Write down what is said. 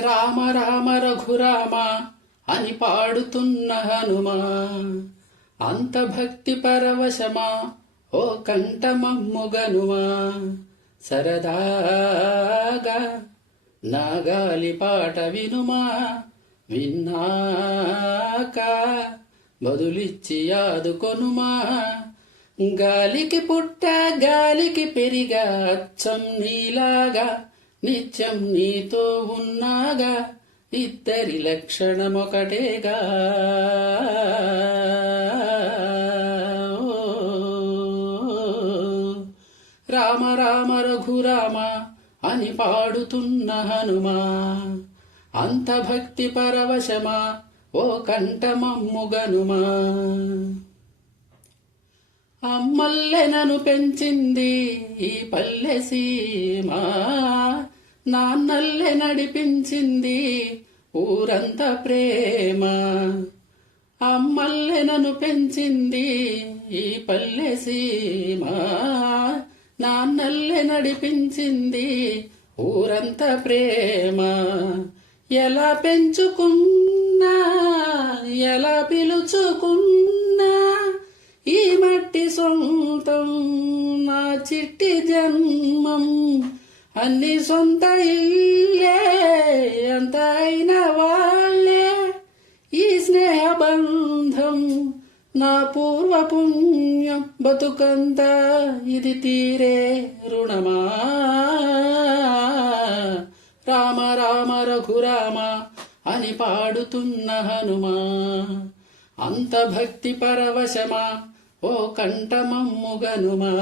రామ రామ రఘురామ అని పాడుతున్న హనుమా, అంత భక్తి పరవశమా ఓ కంఠమమ్ముగనుమా. సరదాగా నాగాలి పాట వినుమా, విన్నాక బదులిచ్చి ఆదుకొనుమా. గాలికి పుట్ట గాలికి పెరిగా అచ్చం నీలాగా, నిత్యం నీతో ఉన్నాగా, ఇద్దరి లక్షణమొకటేగా. రామ రామ రఘురామ అని పాడుతున్న హనుమా, అంత భక్తి పరవశమా ఓ కంఠమమ్ముగనుమా. అమ్మల్లెనను పెంచింది ఈ పల్లె సీమ, నాన్నల్లె నడిపించింది ఊరంత ప్రేమ. అమ్మల్లెనను పెంచింది ఈ పల్లె సీమ, నాన్నల్లె నడిపించింది ఊరంత ప్రేమ. ఎలా పెంచుకున్నా ఎలా పిలుచుకున్నా ఈ మట్టి సొంతం నా చిట్టి జన్మం. అన్ని సొంత ఇల్లే అంత అయిన వాళ్ళే ఈ స్నేహబంధం నా పూర్వ పుణ్యం. బతుకంతా ఇది తీరే రుణమా. రామ రామ రఘురామ అని పాడుతున్న హనుమా, అంత భక్తి పరవశమా ఓ కంఠమమ్ముగనుమా.